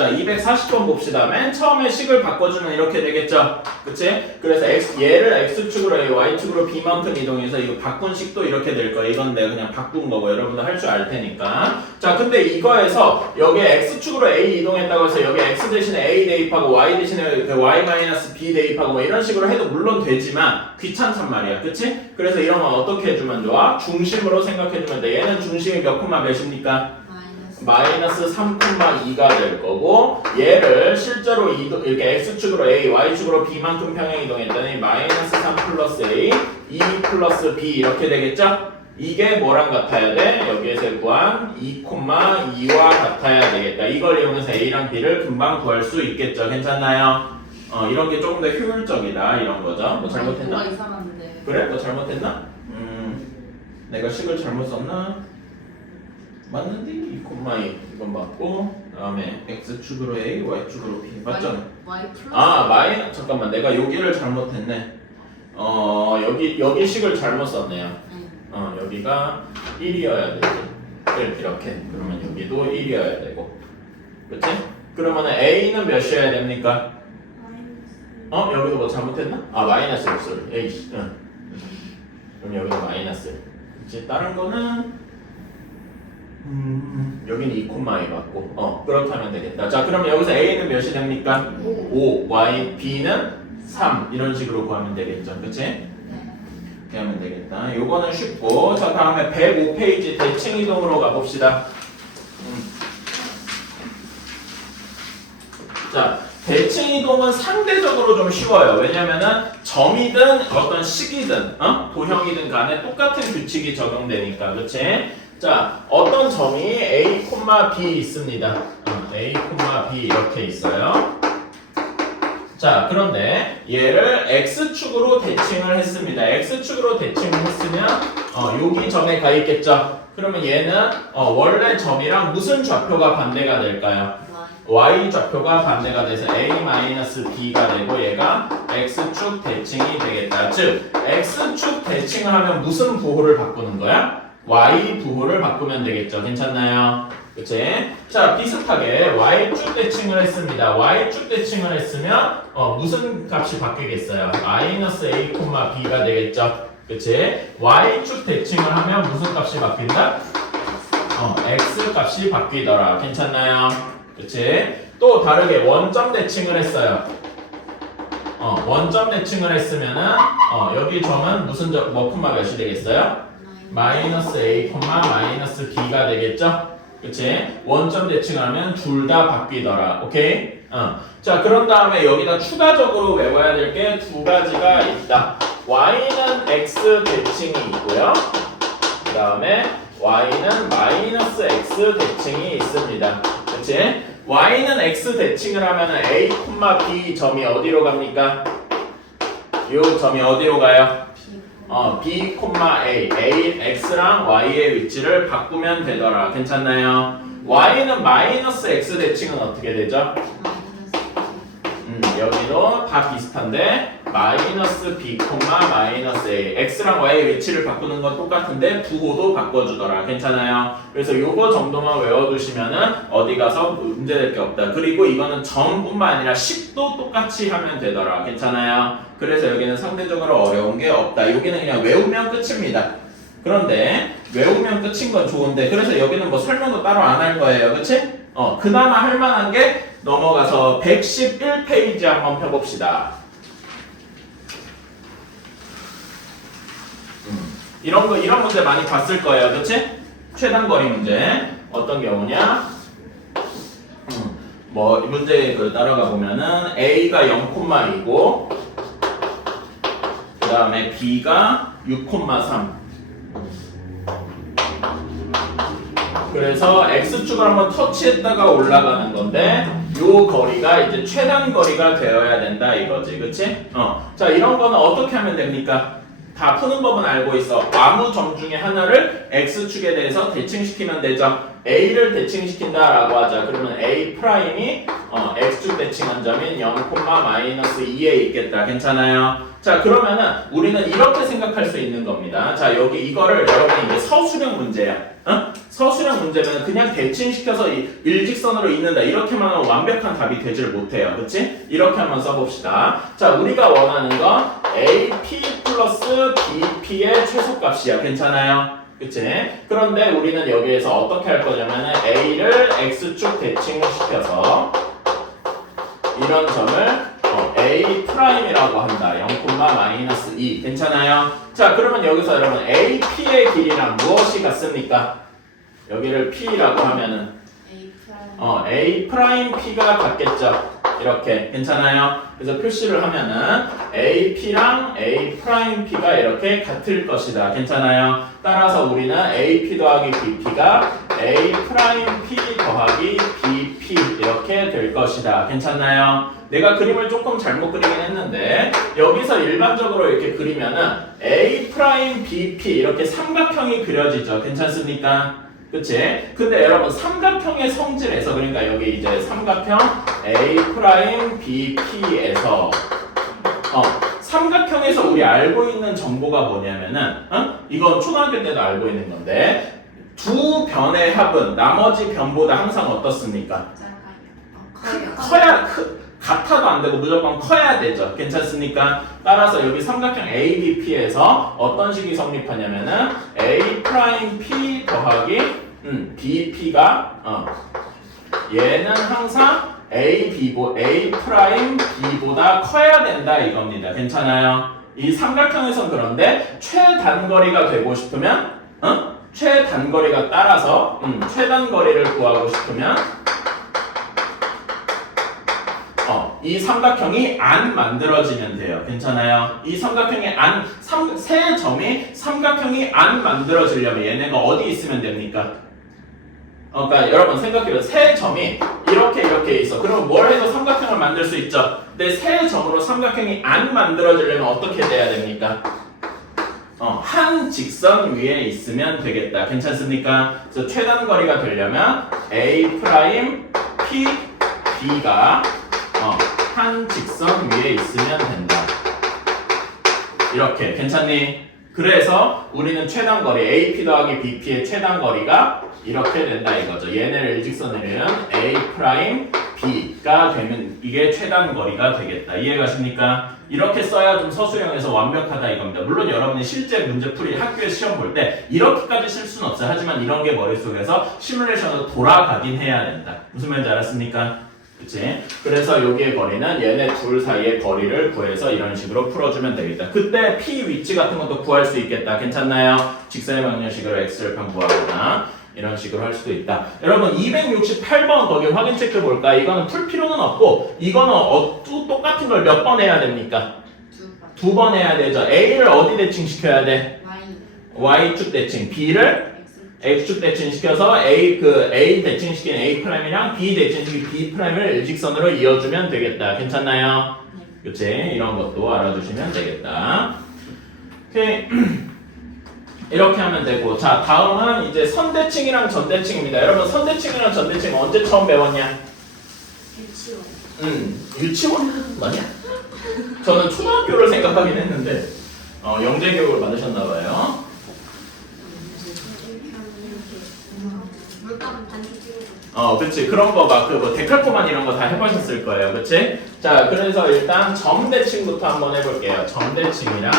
자, 240번 봅시다. 맨 처음에 식을 바꿔주면 이렇게 되겠죠? 그치? 그래서 얘를 X축으로 A, Y축으로 B만큼 이동해서 이거 바꾼 식도 이렇게 될 거예요. 이건 내가 그냥 바꾼 거고 여러분들 할 줄 알 테니까. 자, 근데 이거에서 여기에 X축으로 A 이동했다고 해서 여기 X 대신에 A 대입하고 Y 대신에 Y-B 대입하고 뭐 이런 식으로 해도 물론 되지만 귀찮단 말이야. 그치? 그래서 이런 건 어떻게 해주면 좋아? 중심으로 생각해주면 돼. 얘는 중심이 몇 콤마 몇입니까? 마이너스 3,2가 될 거고 얘를 실제로 이렇게 X축으로 A, Y축으로 B만큼 평행 이동했더니 마이너스 3 플러스 A, 2 플러스 B 이렇게 되겠죠? 이게 뭐랑 같아야 돼? 여기에서 구한 2,2와 같아야 되겠다. 이걸 이용해서 A랑 B를 금방 구할 수 있겠죠? 괜찮나요? 이런 게 조금 더 효율적이다 이런 거죠. 뭐 잘못했나? 이상한데. 그래? 뭐 잘못했나? 내가 식을 잘못 썼나? 맞는데 2,2 이건 맞고 그다음에 x축으로 a, y축으로 b 맞잖아. Y 플러스. 아 마이너스 잠깐만 내가 여기를 잘못했네. 여기 식을 잘못 썼네요. 여기가 1이어야 되지. 이렇게 그러면 여기도 1이어야 되고, 그렇지? 그러면은 a는 몇이어야 됩니까? 여기도 뭐 잘못했나? 아 마이너스 였어. a 그럼 여기도 마이너스. 이제 다른 거는 여기는 2,2 맞고 그렇다면 되겠다. 자 그러면 여기서 A는 몇이 됩니까? 5 Y, B는 3 이런 식으로 구하면 되겠죠. 그치? 이렇게 하면 되겠다. 요거는 쉽고 자 다음에 105페이지 대칭 이동으로 가봅시다. 자 대칭 이동은 상대적으로 좀 쉬워요. 왜냐면은 점이든 어떤 식이든 도형이든 간에 똑같은 규칙이 적용되니까. 그치? 자, 어떤 점이 A, B 있습니다. A, B 이렇게 있어요. 자, 그런데 얘를 X축으로 대칭을 했습니다. X축으로 대칭을 했으면 여기 점에 가 있겠죠. 그러면 얘는 원래 점이랑 무슨 좌표가 반대가 될까요? Y 좌표가 반대가 돼서 A-B가 되고 얘가 X축 대칭이 되겠다. 즉, X축 대칭을 하면 무슨 부호를 바꾸는 거야? Y 부호를 바꾸면 되겠죠. 괜찮나요? 그치? 자, 비슷하게 Y축 대칭을 했습니다. Y축 대칭을 했으면 무슨 값이 바뀌겠어요? 마이너스 A, B가 되겠죠. 그치? Y축 대칭을 하면 무슨 값이 바뀐다? X 값이 바뀌더라. 괜찮나요? 그치? 또 다르게 원점 대칭을 했어요. 원점 대칭을 했으면은 여기 점은 무슨 점, 뭐 콤마 몇이 되겠어요? 마이너스 A, 마이너스 B가 되겠죠? 그치? 원점 대칭을 하면 둘 다 바뀌더라. 오케이? 자, 그런 다음에 여기다 추가적으로 외워야 될 게 두 가지가 있다. Y는 X 대칭이 있고요. 그 다음에 Y는 마이너스 X 대칭이 있습니다. 그치? Y는 X 대칭을 하면 A, B 점이 어디로 갑니까? 이 점이 어디로 가요? B, A, X랑 Y의 위치를 바꾸면 되더라. 괜찮나요? Y는 마이너스 X 대칭은 어떻게 되죠? 여기도 다 비슷한데 마이너스 B, 마이너스 A X랑 Y의 위치를 바꾸는 건 똑같은데 부호도 바꿔주더라. 괜찮아요? 그래서 요거 정도만 외워두시면은 어디 가서 문제될 게 없다. 그리고 이거는 점뿐만 아니라 식도 똑같이 하면 되더라. 괜찮아요? 그래서 여기는 상대적으로 어려운 게 없다. 여기는 그냥 외우면 끝입니다. 그런데 외우면 끝인 건 좋은데 그래서 여기는 뭐 설명도 따로 안 할 거예요. 그치? 그나마 할 만한 게 넘어가서 111페이지 한번 펴봅시다. 이런 문제 많이 봤을 거예요. 그치? 최단거리 문제. 어떤 경우냐? 뭐, 이 문제 따라가 보면은 A가 0,2고, 그 다음에 B가 6,3. 그래서 X축을 한번 터치했다가 올라가는 건데 요 거리가 이제 최단 거리가 되어야 된다 이거지. 그치? 자, 이런 거는 어떻게 하면 됩니까? 다 푸는 법은 알고 있어. 아무 점 중에 하나를 x축에 대해서 대칭시키면 되죠. a를 대칭시킨다라고 하자. 그러면 a 프라임이 x축 대칭한 점인 0,-2에 있겠다. 괜찮아요? 자, 그러면은 우리는 이렇게 생각할 수 있는 겁니다. 자, 여기 이거를 여러분이 이제 서술형 문제야. 서술형 문제면 그냥 대칭시켜서 일직선으로 있는다. 이렇게만 하면 완벽한 답이 되지를 못해요. 그치? 이렇게 한번 써봅시다. 자, 우리가 원하는 건 AP 플러스 BP의 최소값이야. 괜찮아요? 그치? 그런데 우리는 여기에서 어떻게 할 거냐면은 A를 X축 대칭을 시켜서 이런 점을 A 프라임이라고 한다. 0,-2. 괜찮아요? 자, 그러면 여기서 여러분 AP의 길이랑 무엇이 같습니까? 여기를 P라고 하면은 A 프라임 P가 같겠죠. 이렇게 괜찮아요? 그래서 표시를 하면은 AP랑 A 프라임 P가 이렇게 같을 것이다. 괜찮아요? 따라서 우리는 AP 더하기 BP가 A 프라임 P 더하기 BP 이렇게 될 것이다. 괜찮나요? 내가 그림을 조금 잘못 그리긴 했는데 여기서 일반적으로 이렇게 그리면은 A 프라임 BP 이렇게 삼각형이 그려지죠. 괜찮습니까? 그치? 근데 여러분 삼각형의 성질에서 그러니까 여기 이제 삼각형 A 프라임 BP에서 삼각형에서 우리 알고 있는 정보가 뭐냐면은 이건 초등학교 때도 알고 있는 건데 두 변의 합은 나머지 변보다 항상 어떻습니까? 같아도 안 되고 무조건 커야 되죠. 괜찮습니까? 따라서 여기 삼각형 ABP에서 어떤 식이 성립하냐면은 A 프라임 P 더하기 BP가 얘는 항상 A 프라임 B보다 커야 된다 이겁니다. 괜찮아요? 이 삼각형에선 그런데 최단거리가 되고 싶으면 최단거리가 따라서 최단거리를 구하고 싶으면 이 삼각형이 안 만들어지면 돼요. 괜찮아요? 이 삼각형이 세 점이 삼각형이 안 만들어지려면 얘네가 어디 있으면 됩니까? 그러니까 여러분 생각해요. 세 점이 이렇게 있어. 그러면 뭘 해서 삼각형을 만들 수 있죠? 근데 세 점으로 삼각형이 안 만들어지려면 어떻게 돼야 됩니까? 한 직선 위에 있으면 되겠다. 괜찮습니까? 그래서 최단거리가 되려면 A 프라임 P B가 한 직선 위에 있으면 된다. 이렇게 괜찮니? 그래서 우리는 최단거리 AP 더하기 BP의 최단거리가 이렇게 된다 이거죠. 얘네를 일직선으로는 A 프라임 B가 되면 이게 최단거리가 되겠다. 이해가십니까? 이렇게 써야 좀 서술형에서 완벽하다 이겁니다. 물론 여러분이 실제 문제풀이 학교에 시험 볼 때 이렇게까지 쓸 수는 없어요. 하지만 이런 게 머릿속에서 시뮬레이션으로 돌아가긴 해야 된다. 무슨 말인지 알았습니까? 그치? 그래서 여기의 거리는 얘네 둘 사이의 거리를 구해서 이런 식으로 풀어주면 되겠다. 그때 P 위치 같은 것도 구할 수 있겠다. 괜찮나요? 직선의 방정식으로 X절편 구하거나 이런 식으로 할 수도 있다. 여러분 268번 거기 확인 체크 볼까? 이거는 풀 필요는 없고 이거는 똑같은 걸 몇 번 해야 됩니까? 두 번 해야 되죠. A를 어디 대칭시켜야 돼? Y축 대칭. B를 X축 대칭시켜서 A 대칭시킨 A 프라임이랑 B 대칭시킨 B 프라임을 일직선으로 이어주면 되겠다. 괜찮나요? 그치? 이런 것도 알아주시면 되겠다. 오케이. 이렇게 하면 되고, 자 다음은 이제 선대칭이랑 전대칭입니다. 여러분 선대칭이랑 전대칭 언제 처음 배웠냐? 유치원 맞냐? 저는 초등학교를 생각하긴 했는데 영재 교육을 받으셨나봐요. 그치. 그런 거 막 뭐 데칼코만 이런 거 다 해보셨을 거예요. 그치? 자, 그래서 일단 점대칭부터 한번 해볼게요. 점대칭이랑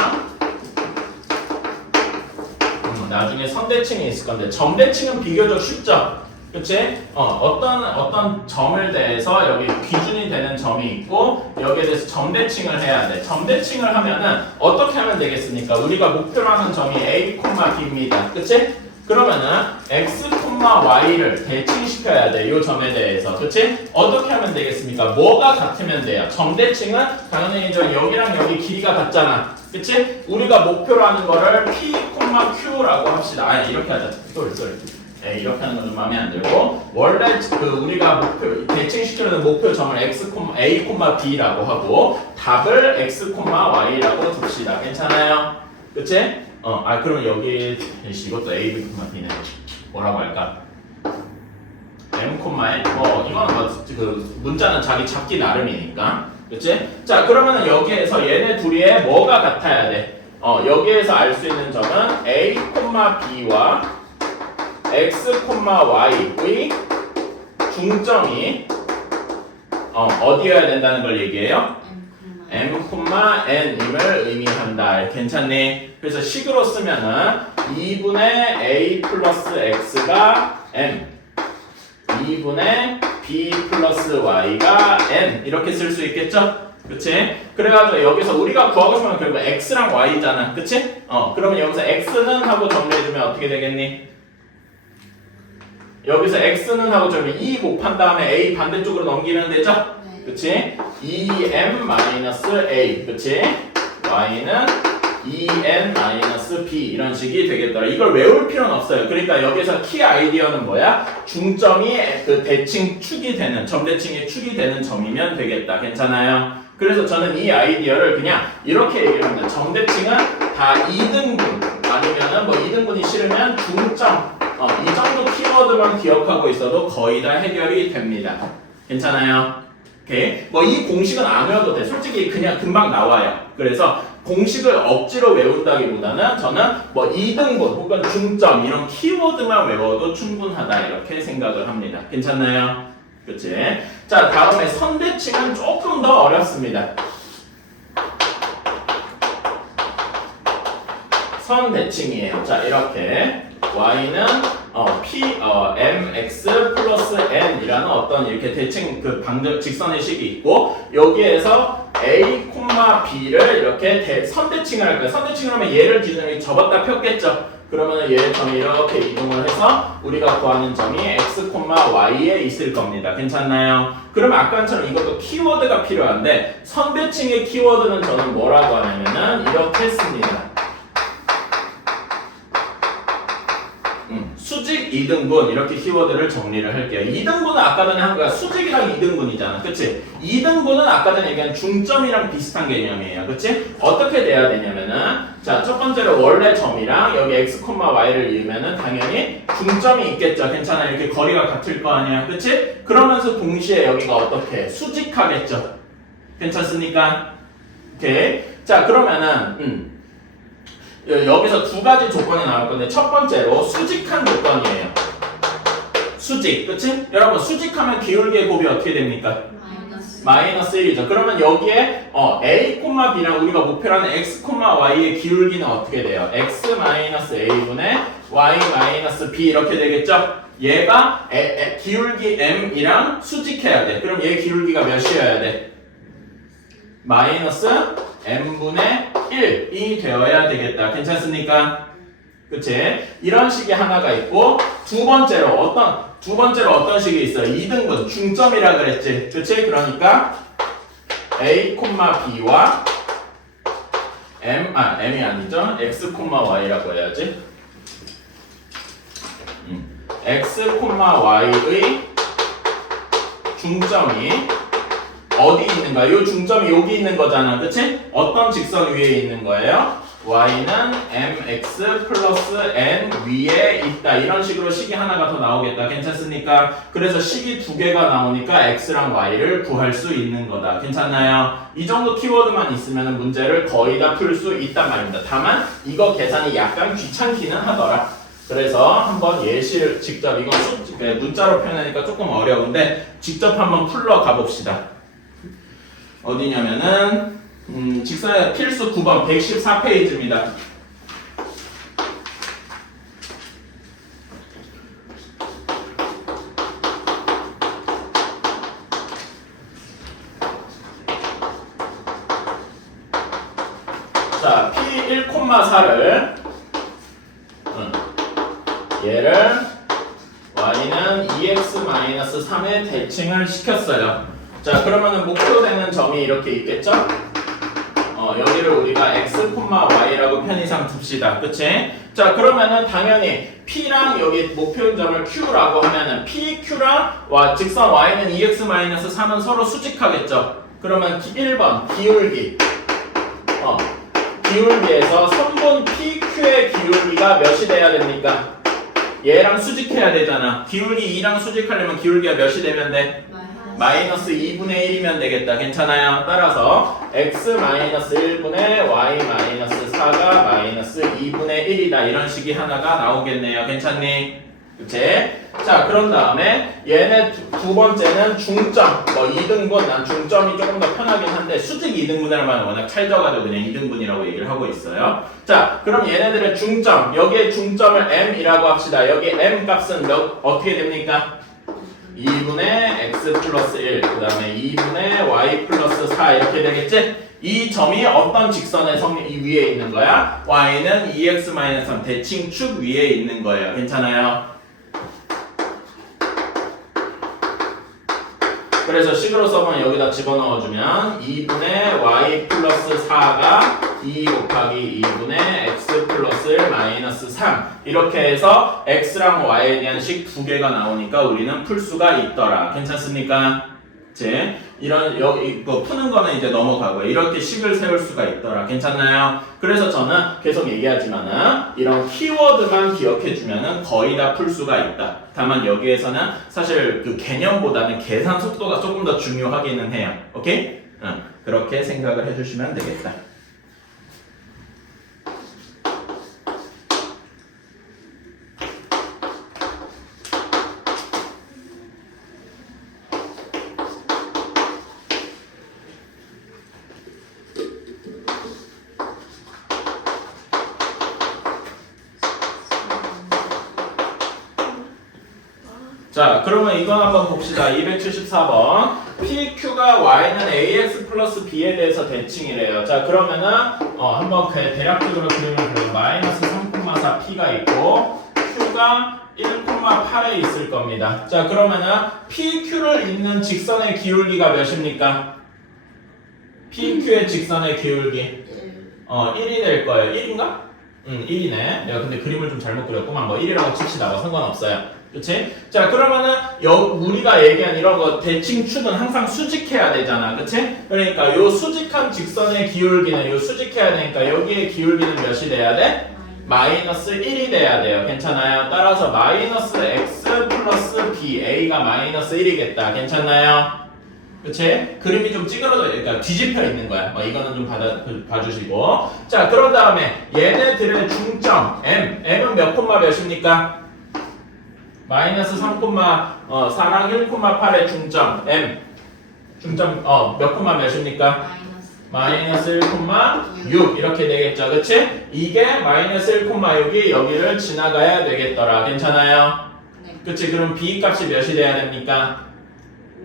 나중에 선대칭이 있을 건데 점대칭은 비교적 쉽죠? 그치? 어떤 점을 대해서 여기 기준이 되는 점이 있고 여기에 대해서 점대칭을 해야 돼. 점대칭을 하면은 어떻게 하면 되겠습니까? 우리가 목표로 하는 점이 A, B입니다. 그치? 그러면은 x, y를 대칭시켜야 돼. 이 점에 대해서. 그치? 어떻게 하면 되겠습니까? 뭐가 같으면 돼요? 점대칭은 당연히 이제 여기랑 여기 길이가 같잖아. 그치? 우리가 목표로 하는 거를 p, q라고 합시다. 아니 이렇게 하자. 이렇게 하는 건 좀 마음에 안 들고 원래 우리가 목표 대칭시키려는 목표 점을 x, a, b라고 하고 답을 x, y라고 둡시다. 괜찮아요? 그치? 그러면 여기 이것도 A, B, B네. 뭐라고 할까? M, N 이거는 그 문자는 자기 잡기 나름이니까. 그치? 자, 그러면은 여기에서 얘네 둘이의 뭐가 같아야 돼? 여기에서 알 수 있는 점은 A, B와 X, Y의 중점이 어디여야 된다는 걸 얘기해요? M, N임을 의미한다. 괜찮니? 그래서 식으로 쓰면은 2분의 A 플러스 X가 M 2분의 B 플러스 Y가 N 이렇게 쓸 수 있겠죠? 그치? 그래가지고 여기서 우리가 구하고 싶으면 결국 X랑 Y잖아. 그치? 그러면 여기서 X는 하고 정리해주면 어떻게 되겠니? 여기서 X는 하고 정리 2 곱한 다음에 A 반대쪽으로 넘기면 되죠? 그치? 2M-A 그치? Y는 2N-B 이런 식이 되겠더라. 이걸 외울 필요는 없어요. 그러니까 여기서 키 아이디어는 뭐야? 중점이 그 대칭 축이 되는 점대칭의 축이 되는 점이면 되겠다. 괜찮아요? 그래서 저는 이 아이디어를 그냥 이렇게 얘기를 합니다. 점대칭은 다 2등분 아니면은 뭐 2등분이 싫으면 중점 이 정도 키워드만 기억하고 있어도 거의 다 해결이 됩니다. 괜찮아요? 오케이? 뭐 이 공식은 안 외워도 돼. 솔직히 그냥 금방 나와요. 그래서 공식을 억지로 외운다기보다는 저는 뭐 2등분 혹은 중점 이런 키워드만 외워도 충분하다 이렇게 생각을 합니다. 괜찮나요? 그치? 자, 다음에 선대칭은 조금 더 어렵습니다. 선대칭이에요. 자, 이렇게 y는 mx 플러스 n이라는 어떤 이렇게 대칭 그 직선의 식이 있고 여기에서 a, b를 이렇게 선대칭을 할 거예요. 선대칭을 하면 얘를 기준으로 접었다 폈겠죠. 그러면 얘 점이 이렇게 이동을 해서 우리가 구하는 점이 x, y에 있을 겁니다. 괜찮나요? 그러면 아까처럼 이것도 키워드가 필요한데 선대칭의 키워드는 저는 뭐라고 하냐면은 이렇게 씁니다. 수직 2등분 이렇게 키워드를 정리를 할게요. 2등분은 아까 전에 한 거야. 수직이랑 2등분이잖아. 그치? 2등분은 아까 전에 얘기한 중점이랑 비슷한 개념이에요. 그치? 어떻게 돼야 되냐면은 자, 첫 번째로 원래 점이랑 여기 x, y를 이으면은 당연히 중점이 있겠죠. 괜찮아. 이렇게 거리가 같을 거 아니야. 그치? 그러면서 동시에 여기가 어떻게 수직하겠죠. 괜찮습니까? 오케이. 자, 그러면은 여기서 두 가지 조건이 나올 건데 첫 번째로 수직한 조건이에요. 수직, 그치? 여러분 수직하면 기울기의 곱이 어떻게 됩니까? 마이너스 1이죠. 그러면 여기에 a, b랑 우리가 목표로 하는 x, y의 기울기는 어떻게 돼요? x-a분의 y-b 이렇게 되겠죠? 얘가 기울기 m이랑 수직해야 돼. 그럼 얘 기울기가 몇이어야 돼? 마이너스 m분의 1이 되어야 되겠다. 괜찮습니까? 그치? 이런 식이 하나가 있고 두 번째로 어떤 식이 있어요? 2등분 중점이라 그랬지. 그치? 그러니까 a, b와 m이 아니죠? x, y라고 해야지. x, y의 중점이 어디 있는가? 이 중점이 여기 있는 거잖아. 그치? 어떤 직선 위에 있는 거예요? y는 mx 플러스 n 위에 있다. 이런 식으로 식이 하나가 더 나오겠다. 괜찮습니까? 그래서 식이 두 개가 나오니까 x랑 y를 구할 수 있는 거다. 괜찮나요? 이 정도 키워드만 있으면 문제를 거의 다 풀 수 있단 말입니다. 다만 이거 계산이 약간 귀찮기는 하더라. 그래서 한번 예시를 직접 이건 문자로 표현하니까 조금 어려운데 직접 한번 풀러 가봅시다. 어디냐면은 직선의 필수 9번 114페이지입니다. 자, P1,4를 얘를 y는 2x-3에 대칭을 시켰어요. 자, 그러면은 목표되는 점이 이렇게 있겠죠? 여기를 우리가 x, y라고 편의상 둡시다. 그치? 자, 그러면은 당연히 p랑 여기 목표인 점을 q라고 하면은 p, q랑 직선 y는 2x-3은 서로 수직하겠죠? 그러면 1번 기울기 기울기에서 선분 PQ의 기울기가 몇이 돼야 됩니까? 얘랑 수직해야 되잖아. 기울기 2랑 수직하려면 기울기가 몇이 되면 돼? 마이너스 2분의 1이면 되겠다. 괜찮아요? 따라서 x 마이너스 1분의 y 마이너스 4가 마이너스 2분의 1이다. 이런 식이 하나가 나오겠네요. 괜찮니? 그치? 자, 그런 다음에 얘네 두 번째는 중점. 뭐 2등분, 난 중점이 조금 더 편하긴 한데 수직 2등분이라면 워낙 찰져가지고 그냥 2등분이라고 얘기를 하고 있어요. 자, 그럼 얘네들의 중점, 여기에 중점을 m이라고 합시다. 여기 m 값은 어떻게 됩니까? 2분의 x 플러스 1, 그 다음에 2분의 y 플러스 4 이렇게 되겠지? 이 점이 어떤 직선의 위에 있는 거야? y는 2x-3 대칭축 위에 있는 거예요. 괜찮아요? 그래서 식으로 써보면 여기다 집어넣어주면 2분의 y 플러스 4가 2 곱하기 2분의 x 플러스 1 마이너스 3 이렇게 해서 x랑 y에 대한 식 두 개가 나오니까 우리는 풀 수가 있더라. 괜찮습니까? 이제 이런 이거 푸는 거는 이제 넘어가고요. 이렇게 식을 세울 수가 있더라. 괜찮나요? 그래서 저는 계속 얘기하지만은 이런 키워드만 기억해 주면은 거의 다 풀 수가 있다. 다만 여기에서는 사실 그 개념보다는 계산 속도가 조금 더 중요하기는 해요. 오케이? 그렇게 생각을 해주시면 되겠다. 자, 그러면 이건 한번 봅시다. 274번. PQ가 Y는 AX 플러스 B에 대해서 대칭이래요. 자, 그러면은 한번 대략적으로 그림을 그리면 마이너스 3,4 P가 있고 Q가 1,8에 있을 겁니다. 자, 그러면은 PQ를 잇는 직선의 기울기가 몇입니까? PQ의 직선의 기울기 1이 될 거예요. 1인가? 1이네. 내가 근데 그림을 좀 잘못 그렸구만. 뭐 1이라고 칩시다. 뭐 상관없어요. 그치? 자, 그러면은 우리가 얘기한 이런 거 대칭축은 항상 수직해야 되잖아. 그치? 그러니까 요 수직한 직선의 기울기는 요 수직해야 되니까 여기의 기울기는 몇이 돼야 돼? 마이너스 1이 돼야 돼요. 괜찮아요? 따라서 마이너스 x 플러스 b, a가 마이너스 1이겠다. 괜찮나요? 그치? 그림이 좀 찌그러져, 그러니까 뒤집혀 있는 거야. 이거는 좀 봐주시고. 자, 그런 다음에 얘네들의 중점, m은 몇 콤마 몇입니까? 마이너스 3,4랑 1,8의 중점 m 중점 몇 콤마 몇입니까? 마이너스 1,6 이렇게 되겠죠. 그치? 이게 마이너스 1,6이 여기를 지나가야 되겠더라. 괜찮아요? 네. 그치? 그럼 b 값이 몇이 돼야 됩니까?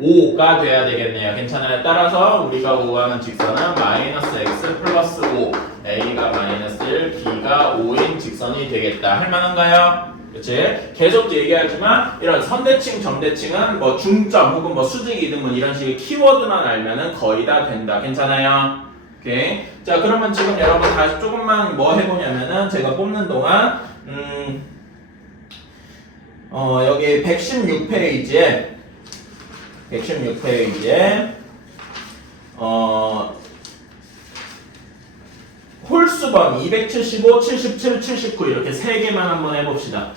5가 돼야 되겠네요. 괜찮아요? 따라서 우리가 구하는 직선은 마이너스 x 플러스 5 a가 마이너스 1, b가 5인 직선이 되겠다. 할만한가요? 그치? 계속 얘기하지만 이런 선대칭, 점대칭은 뭐 중점 혹은 뭐 수직 이등분 이런 식의 키워드만 알면은 거의 다 된다. 괜찮아요? 오케이. 자, 그러면 지금 여러분 다시 조금만 뭐 해보냐면은 제가 뽑는 동안 여기 116페이지에 홀수번 275, 77, 79 이렇게 세 개만 한번 해봅시다.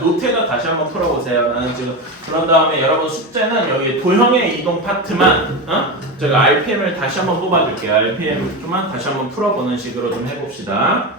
노트에다 다시 한번 풀어보세요. 나는 지금 그런 다음에 여러분 숙제는 여기 도형의 이동 파트만 제가 RPM을 다시 한번 뽑아줄게요. RPM만 다시 한번 풀어보는 식으로 좀 해봅시다.